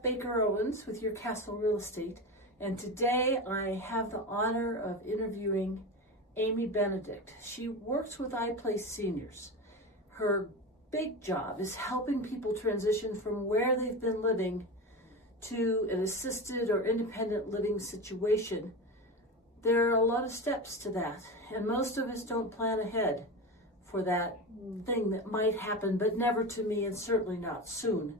Beth Baker Owens with Your Castle Real Estate, and today I have the honor of interviewing Amy Benedict. She works with iPlace Seniors. Her big job is helping people transition from where they've been living to an assisted or independent living situation. There are a lot of steps to that, and most of us don't plan ahead for that thing that might happen, but never to me, and certainly not soon.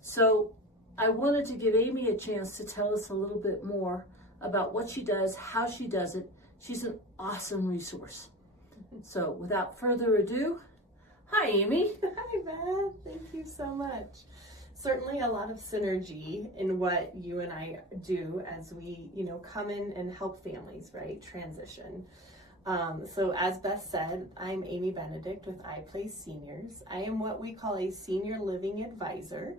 So I wanted to give Amy a chance to tell us a little bit more about what she does, how she does it. She's an awesome resource. So without further ado, hi Amy. Hi Beth, thank you so much. Certainly a lot of synergy in what you and I do as we, come in and help families, right, transition. So as Beth said, I'm Amy Benedict with iPlace Seniors. I am what we call a senior living advisor,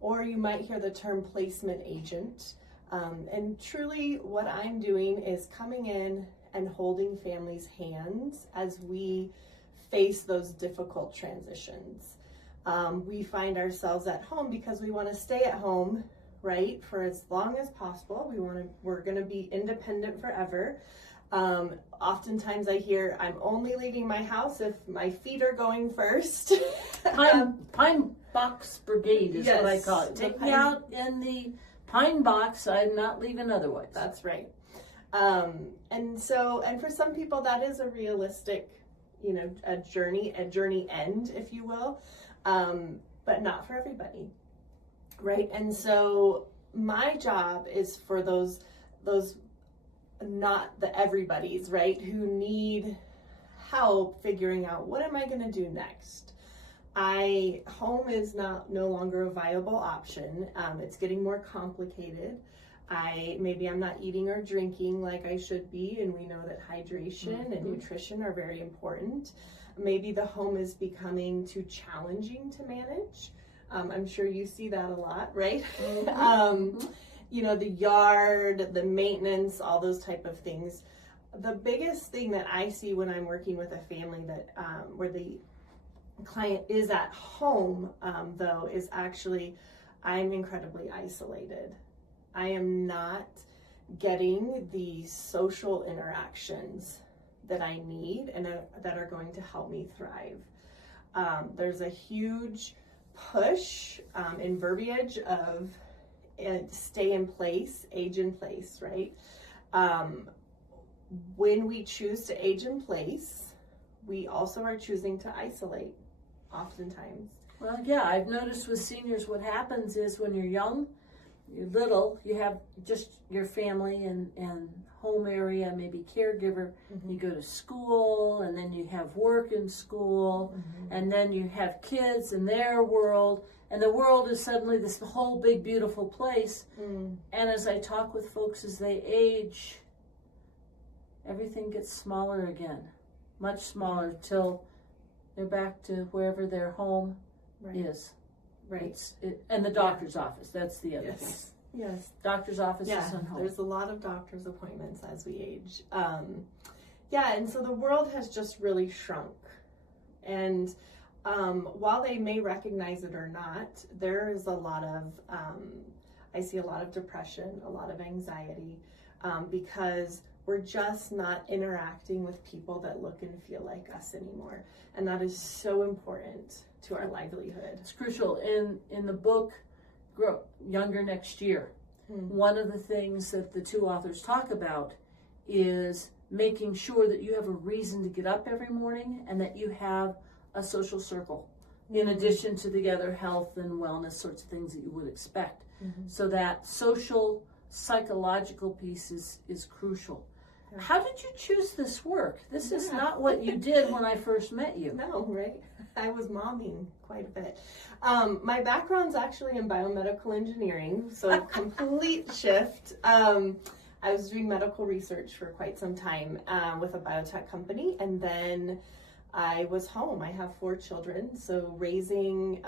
or you might hear the term placement agent. And truly what I'm doing is coming in and holding families' hands as we face those difficult transitions. We find ourselves at home because we want to stay at home, right, for as long as possible. We're going to be independent forever. Oftentimes I hear I'm only leaving my house if my feet are going first. Pine box brigade is yes, what I call it. Take me out in the pine box. I'm not leaving otherwise. That's right. And for some people that is a realistic, a journey end, if you will, but not for everybody, right? And so my job is for those not the everybody's, right, who need help figuring out what am I going to do next. Home is no longer a viable option. It's getting more complicated. Maybe I'm not eating or drinking like I should be, and we know that hydration and nutrition are very important. Maybe the home is becoming too challenging to manage. I'm sure you see that a lot, right? The yard, the maintenance, all those type of things. The biggest thing that I see when I'm working with a family that where the client is at home, though, is actually I'm incredibly isolated. I am not getting the social interactions that I need and that are going to help me thrive. There's a huge push in verbiage of stay in place, age in place, right? When we choose to age in place, we also are choosing to isolate oftentimes. Well, yeah, I've noticed with seniors what happens is when you're young, you're little, you have just your family and home area, maybe caregiver. You go to school, and then you have work in school, and then you have kids in their world, and the world is suddenly this whole big beautiful place. And as I talk with folks as they age, everything gets smaller again, much smaller, till they're back to wherever their home is. Right. And the doctor's office, that's the other thing. Yes. Doctor's office is on home. There's a lot of doctor's appointments as we age. And so the world has just really shrunk. And while they may recognize it or not, there is a lot of, I see a lot of depression, a lot of anxiety, because we're just not interacting with people that look and feel like us anymore. And that is so important to our livelihood. It's crucial. In the book, Grow Younger Next Year, one of the things that the two authors talk about is making sure that you have a reason to get up every morning and that you have a social circle in addition to the other health and wellness sorts of things that you would expect. So that social, psychological piece is crucial. How did you choose this work? This is not what you did when I first met you. No, right? I was momming quite a bit. My background's actually in biomedical engineering, so a complete shift. I was doing medical research for quite some time with a biotech company, and then I was home. I have 4 children, so raising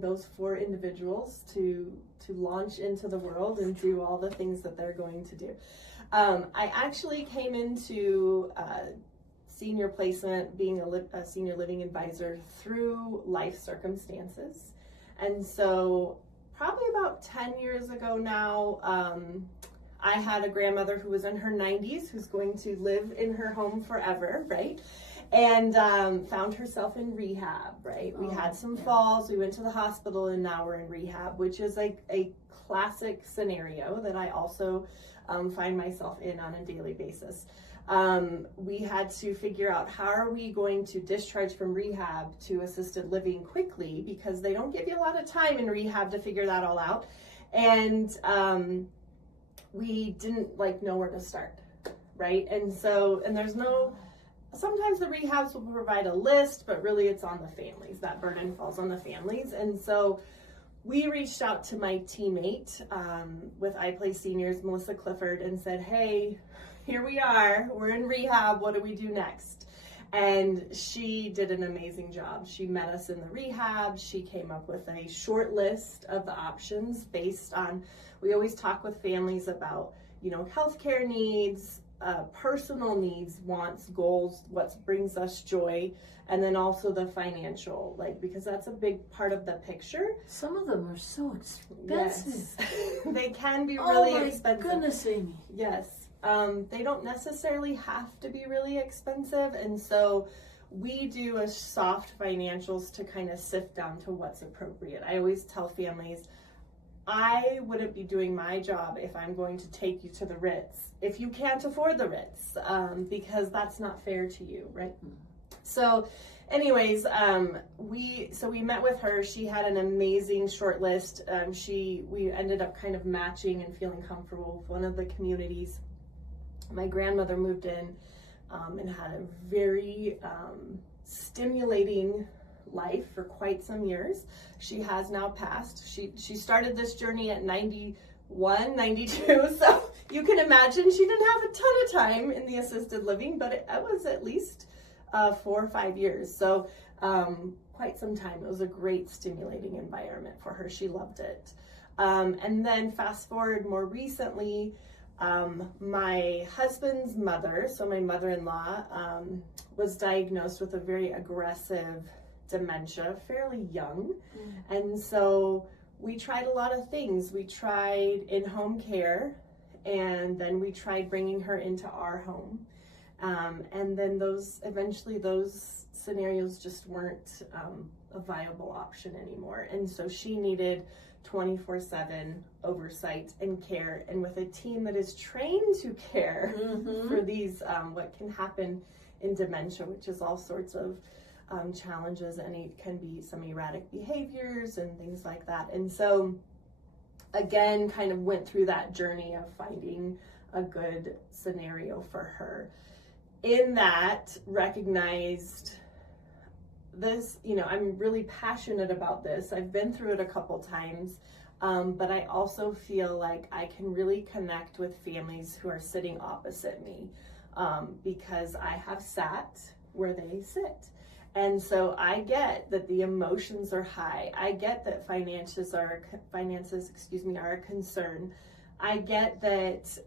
those 4 individuals to launch into the world and do all the things that they're going to do. I actually came into senior placement, being a senior living advisor, through life circumstances. And so probably about 10 years ago now, I had a grandmother who was in her 90s who's going to live in her home forever, right? And found herself in rehab, right? We had some falls, we went to the hospital, and now we're in rehab, which is like a classic scenario that I also find myself in on a daily basis. We had to figure out how are we going to discharge from rehab to assisted living quickly, because they don't give you a lot of time in rehab to figure that all out. And we didn't know where to start, right? And there's sometimes the rehabs will provide a list, but really it's on the families. That burden falls on the families. And so we reached out to my teammate with iPlace Seniors, Melissa Clifford, and said, hey, here we are, we're in rehab, what do we do next? And she did an amazing job. She met us in the rehab. She came up with a short list of the options based on, we always talk with families about, healthcare needs, personal needs, wants, goals, what brings us joy, and then also the financial, because that's a big part of the picture. Some of them are so expensive. Yes. They can be really expensive. Oh my goodness, Amy. Yes. They don't necessarily have to be really expensive, and so we do a soft financials to kind of sift down to what's appropriate. I always tell families, I wouldn't be doing my job if I'm going to take you to the Ritz if you can't afford the Ritz, because that's not fair to you, right? So anyways, we met with her. She had an amazing short list. We ended up kind of matching and feeling comfortable with one of the communities. My grandmother moved in and had a very stimulating life for quite some years. She has now passed. She started this journey at 91, 92, so you can imagine she didn't have a ton of time in the assisted living, but it was at least 4 or 5 years, so quite some time. It was a great stimulating environment for her. She loved it. And then fast forward more recently, my husband's mother, so my mother-in-law, was diagnosed with a very aggressive dementia, fairly young. And so we tried a lot of things. We tried in-home care, and then we tried bringing her into our home. And then those scenarios just weren't a viable option anymore. And so she needed 24/7 oversight and care, and with a team that is trained to care for these, what can happen in dementia, which is all sorts of challenges, and it can be some erratic behaviors and things like that. And so again, kind of went through that journey of finding a good scenario for her. In that, recognized this, I'm really passionate about this. I've been through it a couple times, but I also feel like I can really connect with families who are sitting opposite me, because I have sat where they sit. And so I get that the emotions are high. I get that finances are a concern. I get that,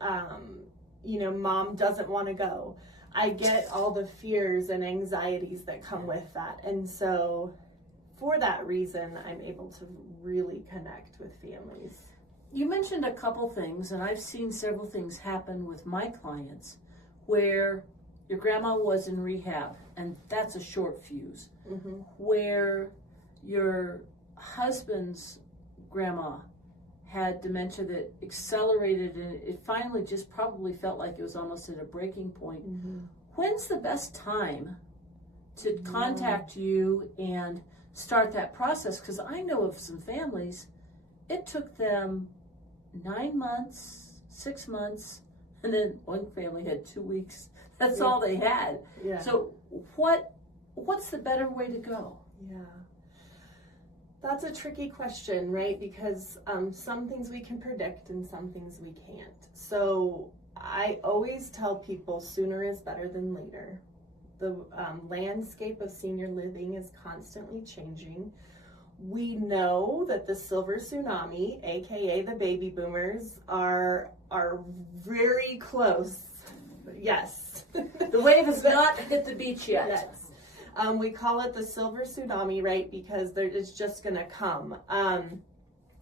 mom doesn't want to go. I get all the fears and anxieties that come with that. And so for that reason, I'm able to really connect with families. You mentioned a couple things, and I've seen several things happen with my clients where your grandma was in rehab, and that's a short fuse. Where your husband's grandma had dementia that accelerated, and it finally just probably felt like it was almost at a breaking point. When's the best time to contact you and start that process? Because I know of some families, it took them 9 months, 6 months, and then one family had 2 weeks. That's all they had. So what's the better way to go? That's a tricky question, right? Because some things we can predict and some things we can't. So I always tell people sooner is better than later. The landscape of senior living is constantly changing. We know that the silver tsunami, aka the baby boomers, are very close. Yes. The wave has not hit the beach yet. Yes. We call it the silver tsunami, right? Because it's just going to come.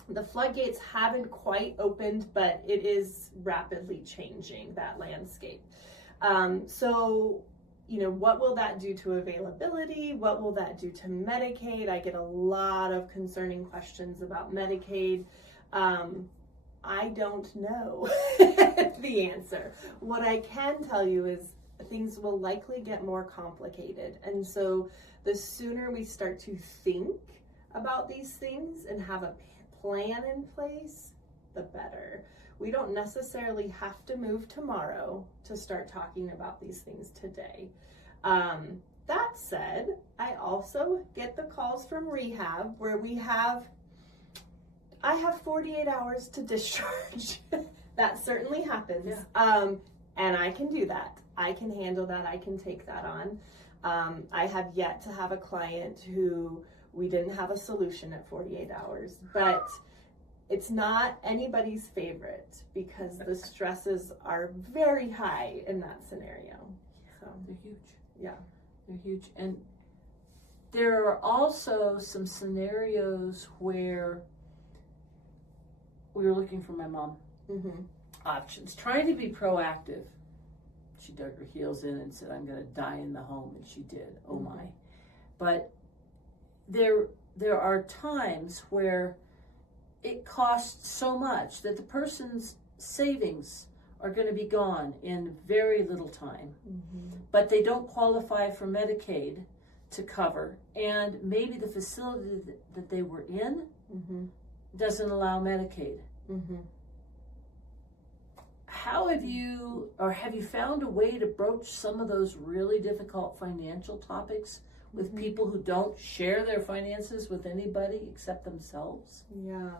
The floodgates haven't quite opened, but it is rapidly changing, that landscape. So, what will that do to availability? What will that do to Medicaid? I get a lot of concerning questions about Medicaid. I don't know the answer. What I can tell you is things will likely get more complicated. And so the sooner we start to think about these things and have a plan in place, the better. We don't necessarily have to move tomorrow to start talking about these things today. That said, I also get the calls from rehab where I have 48 hours to discharge. That certainly happens. Yeah. And I can do that. I can handle that. I can take that on. I have yet to have a client who we didn't have a solution at 48 hours, but it's not anybody's favorite because the stresses are very high in that scenario. So they're huge. Yeah. They're huge. And there are also some scenarios where we were looking for my mom options, trying to be proactive. She dug her heels in and said, I'm going to die in the home, and she did. Oh my. But there are times where it costs so much that the person's savings are going to be gone in very little time, but they don't qualify for Medicaid to cover, and maybe the facility that they were in doesn't allow Medicaid. How have you found a way to broach some of those really difficult financial topics with people who don't share their finances with anybody except themselves? Yeah.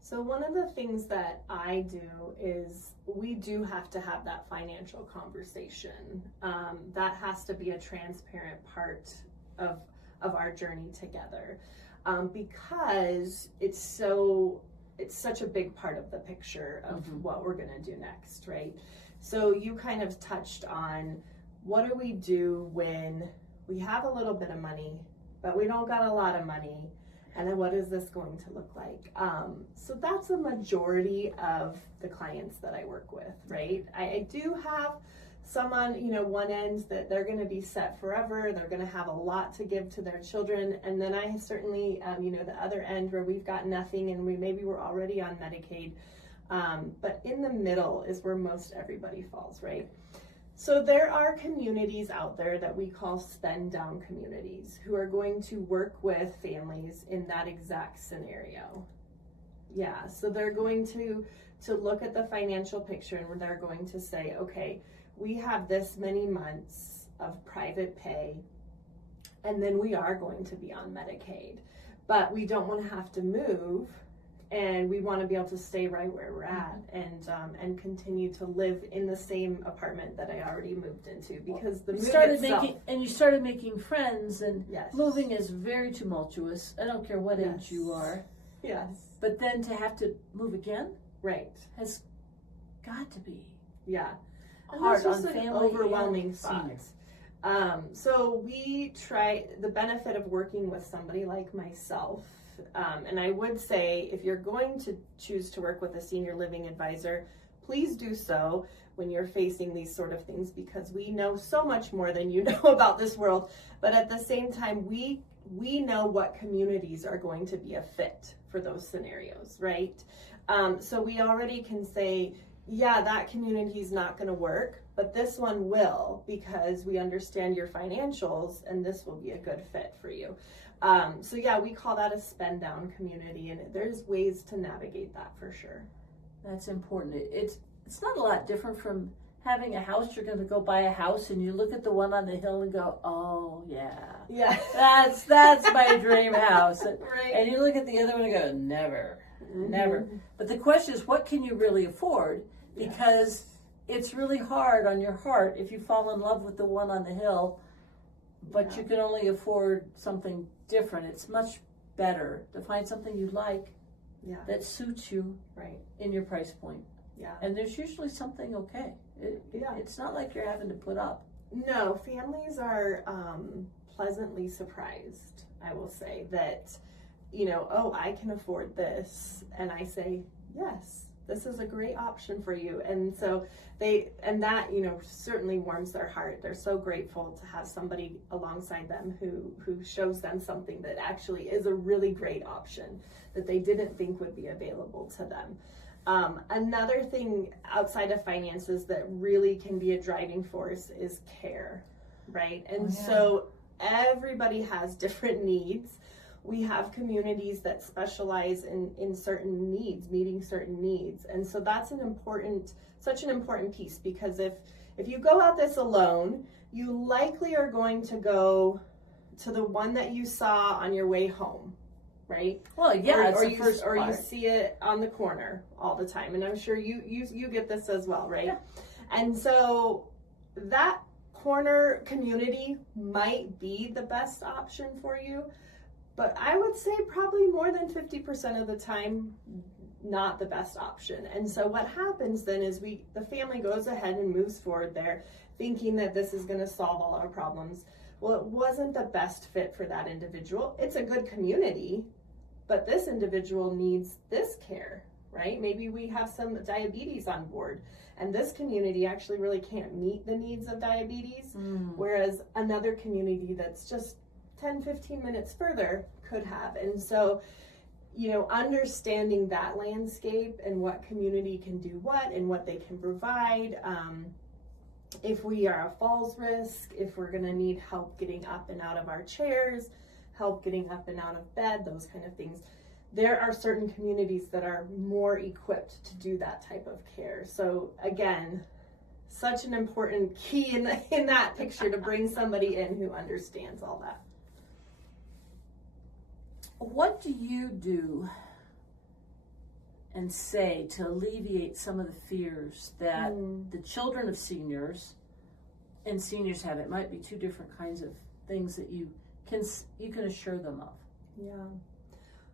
So one of the things that I do is we do have to have that financial conversation. That has to be a transparent part of our journey together, because it's such a big part of the picture of what we're going to do next, right? So you kind of touched on, what do we do when we have a little bit of money, but we don't got a lot of money? And then what is this going to look like? So that's a majority of the clients that I work with, right? I do have some on, one end that they're going to be set forever. They're going to have a lot to give to their children. And then I certainly, the other end where we've got nothing and we're already on Medicaid. But in the middle is where most everybody falls, right? So there are communities out there that we call spend down communities who are going to work with families in that exact scenario. Yeah, so they're going to look at the financial picture and they're going to say, okay, we have this many months of private pay, and then we are going to be on Medicaid, but we don't want to have to move, and we want to be able to stay right where we're at and continue to live in the same apartment that I already moved into, because the move you started making friends, and moving is very tumultuous. I don't care what age you are. Yes. But then to have to move again, right, has got to be hard on family, overwhelming thoughts. So we try the benefit of working with somebody like myself. And I would say, if you're going to choose to work with a senior living advisor, please do so when you're facing these sort of things, because we know so much more than you know about this world. But at the same time, we know what communities are going to be a fit for those scenarios, right? So we already can say, yeah, that community is not going to work, but this one will, because we understand your financials and this will be a good fit for you. So yeah, we call that a spend down community, and there's ways to navigate that for sure. That's important. It's not a lot different from having a house. You're going to go buy a house and you look at the one on the hill and go, oh yeah, that's my dream house. Right. And you look at the other one and go, never. But the question is, what can you really afford? Because it's really hard on your heart if you fall in love with the one on the hill, but you can only afford something different. It's much better to find something you like that suits you in your price point. Yeah. And there's usually something okay. It's not like you're having to put up. No, families are pleasantly surprised, I will say, that oh, I can afford this. And I say, yes, this is a great option for you. And so that, certainly warms their heart. They're so grateful to have somebody alongside them who shows them something that actually is a really great option that they didn't think would be available to them. Another thing outside of finances that really can be a driving force is care, right? And so everybody has different needs. We have communities that specialize in certain needs, meeting certain needs. And so that's such an important piece, because if you go at this alone, you likely are going to go to the one that you saw on your way home, right? Well, yeah, or you see it on the corner all the time. And I'm sure you get this as well, right? Yeah. And so that corner community might be the best option for you, but I would say probably more than 50% of the time, not the best option. And so what happens then is the family goes ahead and moves forward there, thinking that this is going to solve all our problems. Well, it wasn't the best fit for that individual. It's a good community, but this individual needs this care, right? Maybe we have some diabetes on board, and this community actually really can't meet the needs of diabetes, whereas another community that's just 10, 15 minutes further could have. And so, understanding that landscape and what community can do what and what they can provide, if we are a falls risk, if we're going to need help getting up and out of our chairs, help getting up and out of bed, those kind of things. There are certain communities that are more equipped to do that type of care. So again, such an important key in that picture to bring somebody in who understands all that. What do you do and say to alleviate some of the fears that the children of seniors and seniors have? It might be two different kinds of things that you can assure them of. Yeah.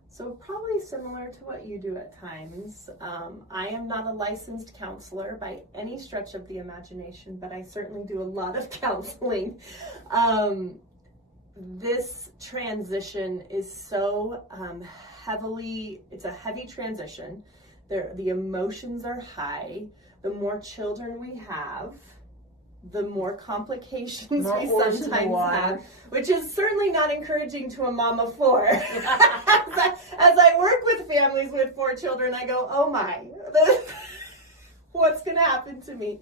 So probably similar to what you do at times. I am not a licensed counselor by any stretch of the imagination, but I certainly do a lot of counseling. This transition is so it's a heavy transition. The emotions are high. The more children we have, the more complications we sometimes have, which is certainly not encouraging to a mom of four. As I work with families with 4 children, I go, oh my, what's going to happen to me?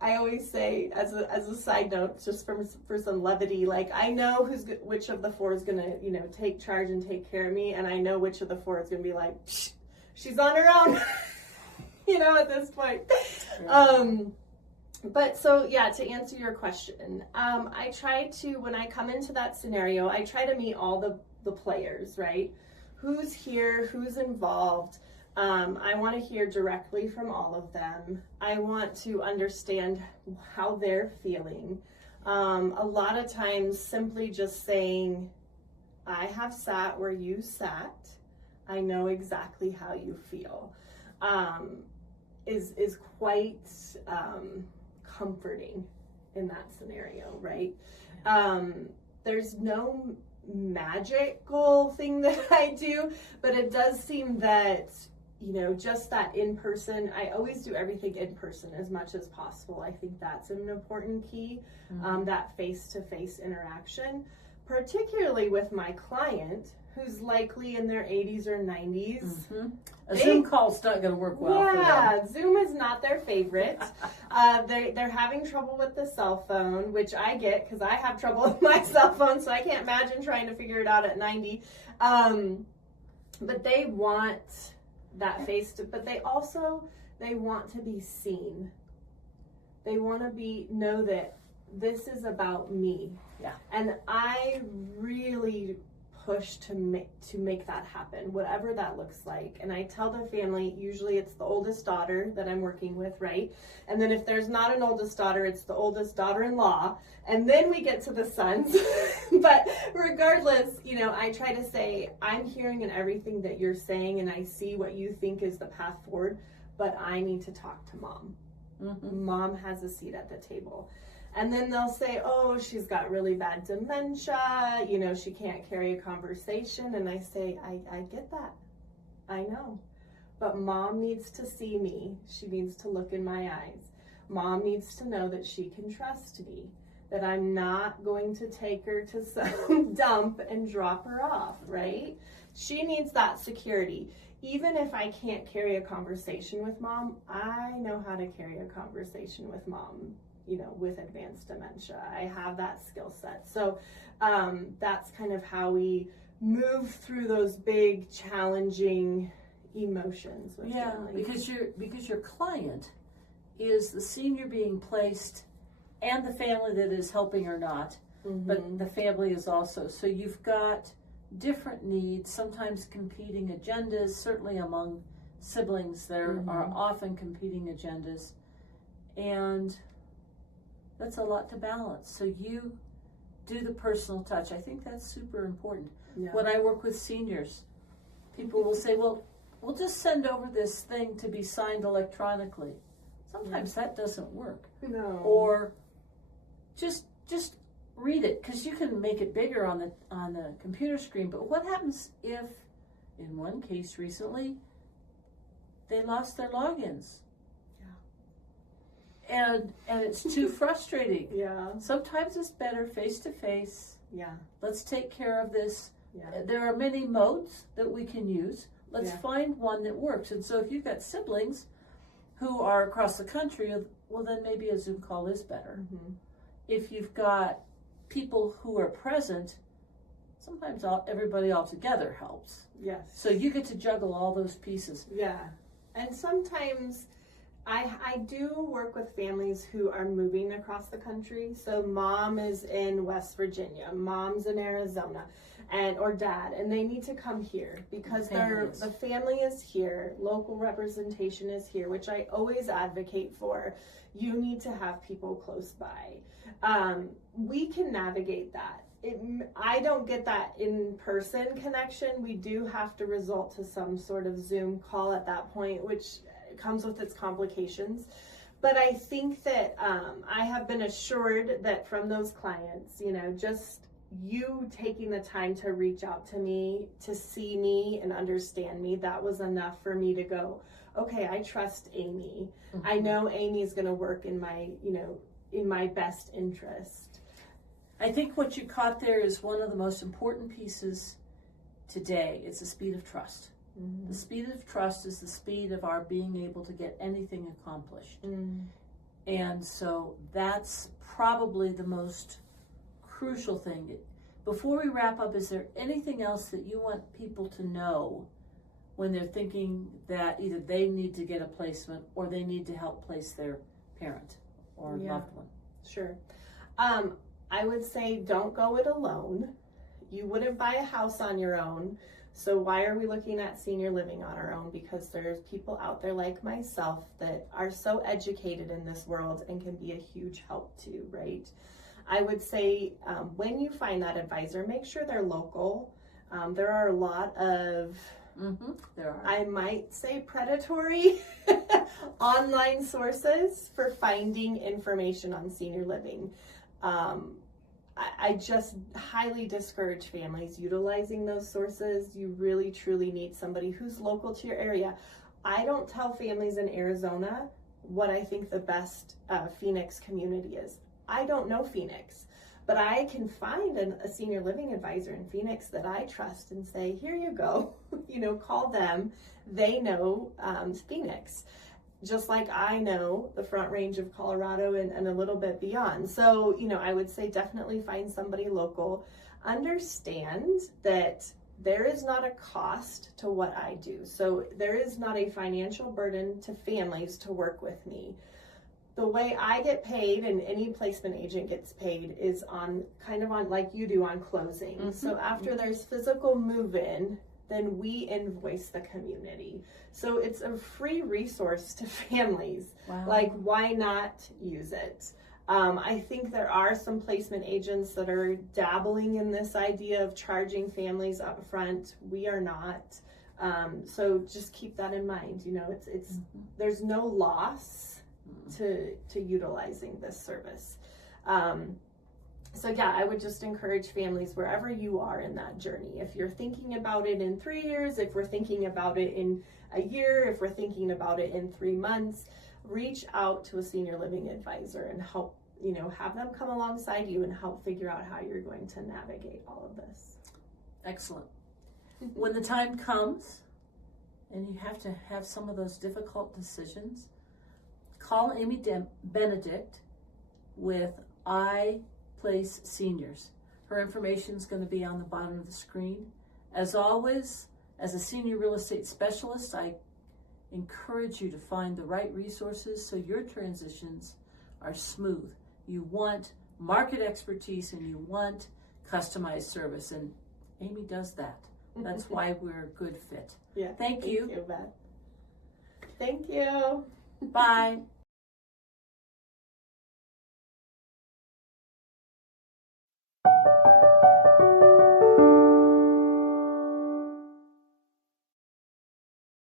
I always say, as a side note, just for some levity, like, I know which of the 4 is going to, take charge and take care of me, and I know which of the 4 is going to be like, she's on her own, at this point. But so, yeah, to answer your question, I try to, when I come into that scenario, I try to meet all the players, right? Who's here, who's involved. I want to hear directly from all of them. I want to understand how they're feeling. A lot of times simply just saying, I have sat where you sat. I know exactly how you feel, is quite comforting in that scenario, right? There's no magical thing that I do, but it does seem that, just that in person, I always do everything in person as much as possible. I think that's an important key, that face-to-face interaction, particularly with my client who's likely in their 80s or 90s. A Zoom call's not going to work well for them. Yeah, Zoom is not their favorite. They're having trouble with the cell phone, which I get because I have trouble with my cell phone, so I can't imagine trying to figure it out at 90. But they want that but they want to be seen. They want to know that this is about me. Yeah. And I really push to make that happen, whatever that looks like. And I tell the family, usually it's the oldest daughter that I'm working with, right? And then if there's not an oldest daughter, it's the oldest daughter-in-law. And then we get to the sons. But regardless, I try to say, I'm hearing in everything that you're saying, and I see what you think is the path forward, but I need to talk to mom. Mom has a seat at the table. And then they'll say, oh, she's got really bad dementia, you know, she can't carry a conversation. And I say, I get that. I know. But mom needs to see me. She needs to look in my eyes. Mom needs to know that she can trust me, that I'm not going to take her to some dump and drop her off, right? She needs that security. Even if I can't carry a conversation with mom, I know how to carry a conversation with mom, you know, with advanced dementia. I have that skill set. So that's kind of how we move through those big, challenging emotions with families. because your client is the senior being placed and the family that is helping or not, but the family is also. So you've got different needs, sometimes competing agendas. Certainly among siblings, there are often competing agendas, and that's a lot to balance. So you do the personal touch. I think that's super important. Yeah. When I work with seniors, people will say, well, we'll just send over this thing to be signed electronically. Sometimes that doesn't work. No. Or just read it, because you can make it bigger on the computer screen. But what happens if, in one case recently, they lost their logins? Yeah. And it's too frustrating. Yeah. Sometimes it's better face to face. Yeah. Let's take care of this. Yeah. There are many modes that we can use. Let's find one that works. And so if you've got siblings who are across the country, well, then maybe a Zoom call is better. If you've got people who are present, sometimes everybody all together helps. Yes. So you get to juggle all those pieces. Yeah. And sometimes I do work with families who are moving across the country. So mom is in West Virginia, mom's in Arizona, or dad, and they need to come here because the family is here, local representation is here, which I always advocate for. You need to have people close by. We can navigate that. I don't get that in-person connection. We do have to resort to some sort of Zoom call at that point, which comes with its complications. But I think that I have been assured that from those clients, you know, just you taking the time to reach out to me, to see me and understand me, that was enough for me to go, okay, I trust Amy. I know Amy's going to work in my, you know, in my best interest. I think what you caught there is one of the most important pieces today. It's the speed of trust. The speed of trust is the speed of our being able to get anything accomplished. And so that's probably the most crucial thing. Before we wrap up, is there anything else that you want people to know when they're thinking that either they need to get a placement or they need to help place their parent or loved one? Sure. I would say don't go it alone. You wouldn't buy a house on your own. So why are we looking at senior living on our own? Because there's people out there like myself that are so educated in this world and can be a huge help too, right? I would say when you find that advisor, make sure they're local. There are a lot of, I might say, predatory online sources for finding information on senior living. I just highly discourage families utilizing those sources. You really, truly need somebody who's local to your area. I don't tell families in Arizona what I think the best Phoenix community is. I don't know Phoenix, but I can find a senior living advisor in Phoenix that I trust and say, here you go, you know, call them. They know Phoenix, just like I know the Front Range of Colorado and a little bit beyond. So, you know, I would say definitely find somebody local. Understand that there is not a cost to what I do. So there is not a financial burden to families to work with me. The way I get paid and any placement agent gets paid is on like you do on closing. So after there's physical move-in, then we invoice the community. So it's a free resource to families. Wow. Like, why not use it? I think there are some placement agents that are dabbling in this idea of charging families up front. We are not. So just keep that in mind. You know, it's there's no loss to utilizing this service. So yeah, I would just encourage families wherever you are in that journey. If you're thinking about it in 3 years, if we're thinking about it in a year, if we're thinking about it in 3 months, reach out to a senior living advisor and help, have them come alongside you and help figure out how you're going to navigate all of this. Excellent. When the time comes and you have to have some of those difficult decisions, call Amy Benedict with iPlace Seniors. Her information is going to be on the bottom of the screen. As always, as a senior real estate specialist, I encourage you to find the right resources so your transitions are smooth. You want market expertise and you want customized service, and Amy does that. That's why we're a good fit. Yeah. Thank you. Thank you, Beth. Thank you. Bye.